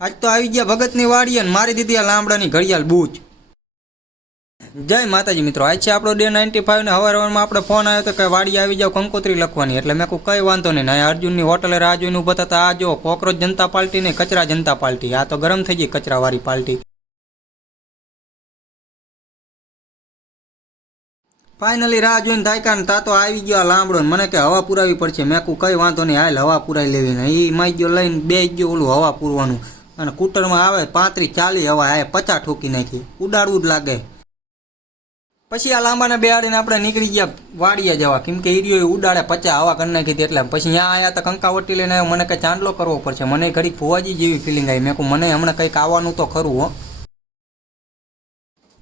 આજ તો આવી ગયા ભગતની વાડી અને મારી દીધી આ લાંબડાની ઘડિયાળ બૂચ। જય માતાજી મિત્રો, આજ છે આપણો ડે 95 ને હવારમાં આપણે ફોન આવ્યો તો કે વાડી આવી જાવ કંકોત્રી લખવાની। એટલે મેં કઈ વાંધો નહીં, અહીંયા અર્જુનની હોટલે રાહ જોઈને ઊભા હતા। આ જો કોકરોચ જનતા પાર્ટી ને કચરા જનતા પાર્ટી, આ તો ગરમ થઈ ગઈ કચરાવાળી પાર્ટી। ફાઇનલી રાહ જોઈને થાક્યા ને તા તો આવી ગયો આ લાંબડો, મને કે હવા પુરાવી પડશે। મેં કઈ વાંધો નહીં, હાલ હવા પુરાવી લેવી ને એ માઈ ગયો લઈને બે ગયો ઓલું હવા પૂરવાનું, અને કૂટરમાં આવે 35-40 હવા આવે 50 ઠોકી નાખી, ઉડાડવું જ લાગે। પછી આ લાંબાને બેહાડીને આપણે નીકળી ગયા વાડીએ જવા, કેમ કે ઈરિયો ઉડાડે 50 હવા કરી નાખી હતી। એટલે પછી ત્યાં આવ્યા તો કંકાવટી લઈને આવ્યો, મને કંઈ ચાંદલો કરવો પડશે, મને ઘડીક ફુવાજી જેવી ફિલિંગ આવી। મેં કહું મને હમણાં કંઈક આવવાનું તો ખરું હો।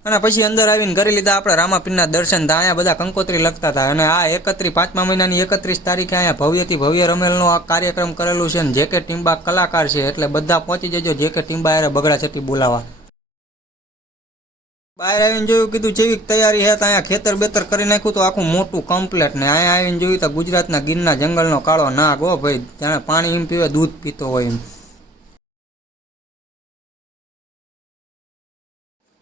અને પછી અંદર આવીને કરી લીધા આપણે રામાપીરના દર્શન। અહીંયા બધા કંકોત્રી લખતા હતા, અને આ 5મા મહિનાની 31 તારીખે અહીંયા ભવ્યથી ભવ્ય રમેલનો આ કાર્યક્રમ કરેલું છે, ને જેકે ટીમ્બા કલાકાર છે, એટલે બધા પહોંચી જજો જેકે ટીમ્બા યારે બગડા છતી બોલાવા। બહાર આવીને જોયું, કીધું જેવી તૈયારી હે તો અહીંયા ખેતર બેતર કરી નાખ્યું તો આખું મોટું કમ્પ્લેટ ને। અહીંયા આવીને જોયું તો ગુજરાતના ગીરના જંગલનો કાળો નાગ હો ભાઈ, જાણે પાણી એમ પીવે દૂધ પીતો હોય એમ।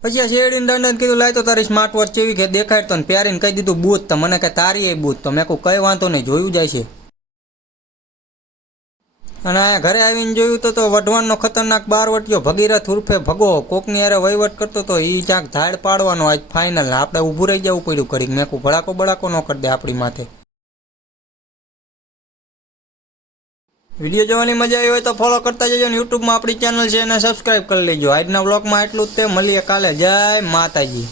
પછી આ શેરડીને દંડને કીધું લાય તો તારી સ્માર્ટ વોચ જેવી કે દેખાડ તો, પ્યારીને કહી દીધું બૂથ, તો મને કે તારી એ બૂથ, તો મેં કહું કઈ વાંધો નહીં જોયું જાય છે। અને આ ઘરે આવીને જોયું તો વઢવાણનો ખતરનાક બારવટીયો ભગીરથ ઉર્ફે ભગો કોકની હારે વહીવટ કરતો તો, એ ચાક ધાડ પાડવાનો આજ ફાઇનલ, આપણે ઊભું રહી જવું પડ્યું ઘડીક। મેં કહું ભડાકો બડાકો ન કરી દે આપણી માથે। વિડીયો જોવાની મજા આવી હોય તો ફોલો કરતા જજો, ને યુટ્યુબમાં આપણી ચેનલ છે એને સબસ્ક્રાઈબ કરી લેજો। આજના વ્લોગમાં એટલું જ તે, મળીએ કાલે। જય માતાજી।